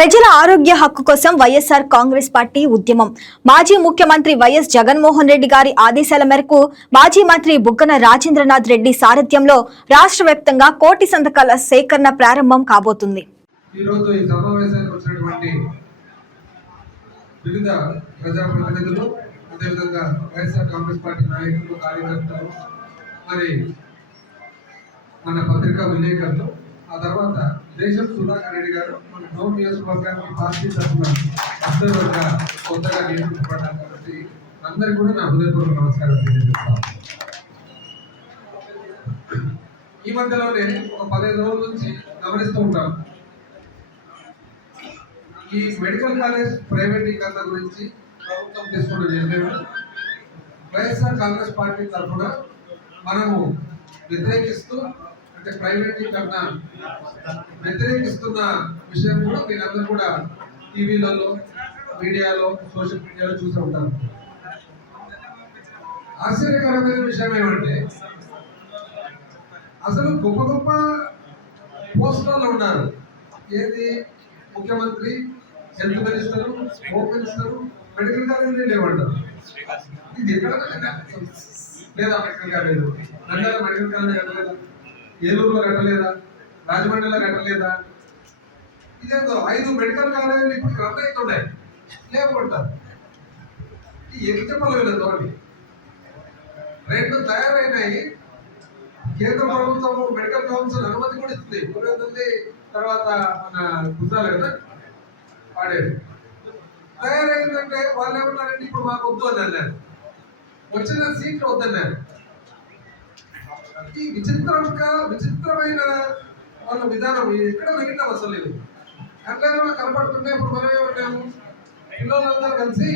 ప్రజల ఆరోగ్య హక్కు కోసం వైఎస్ఆర్ కాంగ్రెస్ పార్టీ ఉద్యమం. మాజీ ముఖ్యమంత్రి వైఎస్ జగన్మోహన్ రెడ్డి గారి ఆదేశాల మేరకు మాజీ మంత్రి బుగ్గన రాజేంద్రనాథ్ రెడ్డి సారథ్యంలో రాష్ట్ర వ్యాప్తంగా కోటి సంతకాల సేకరణ ప్రారంభం కాబోతుంది. వివిధ ప్రజాప్రతినిధులు అదేవిధంగా వైఎస్ఆర్ కాంగ్రెస్ పార్టీ నాయకులు కార్యకర్తలు మరి మన పత్రికా విలేకరులు ఆ తర్వాత దేశం సుధాకర్ రెడ్డి గారు మన నియోజకవర్గానికి పార్టీ తరఫున అభ్యర్థులుగా కొత్తగా నియమించబడ్డారు కాబట్టి అందరికీ కూడా నా హృదయపూర్వక నమస్కారం తెలియజేస్తాను. ఈ మధ్యలోనే ఒక పదిహేను రోజుల నుంచి గమనిస్తూ ఉంటాం. ఈ మెడికల్ కాలేజ్ ప్రైవేటీకరణ గురించి ప్రభుత్వం తీసుకున్న నిర్ణయం. వైఎస్ఆర్ కాంగ్రెస్ పార్టీ తరఫున మనము వ్యతిరేకిస్తూ అంటే ప్రైవేటీకరణ వ్యతిరేకిస్తున్న విషయం కూడా మీరందరూ కూడా టీవీలలో మీడియాలో సోషల్ మీడియాలో చూసి ఉంటారు. ఆశ్చర్యకరమైన విషయం ఏమంటే అసలు గొప్ప గొప్ప పోస్టులలో ఉన్నారు. ఏది? ముఖ్యమంత్రి health minister home minister medical college లేవంటారు ఇది ఎక్కడ లేదా medical college? Nandyal medical college ఏలూరులో కట్టలేదా? రాజమండ్రిలో కట్టలేదా? ఇదేందో ఐదు మెడికల్ కాలేజీలు ఇప్పుడు రద్దు అవుతున్నాయి. లేకుంటారు ఏం చెప్పాలి వీళ్ళతో రెండు తయారైనాయి. కేంద్ర ప్రభుత్వం మెడికల్ కౌన్సిల్ అనుమతి కూడా ఇస్తుంది. పురోగతి తర్వాత మన గుజరాల కదా వాడేది. తయారైందంటే వాళ్ళు ఏమన్నారంటే ఇప్పుడు మాకు వద్దు అని అన్నారు వచ్చిన సీట్లు వద్దన్నారు. ఈ విచిత్రంగా విచిత్రమైన వాళ్ళ విధానం. ఇది ఎక్కడ మిగతా అసలు లేదు. అట్లా కనపడుతుంటే ఇప్పుడు మనం ఏమంటాము పిల్లలందరూ కలిసి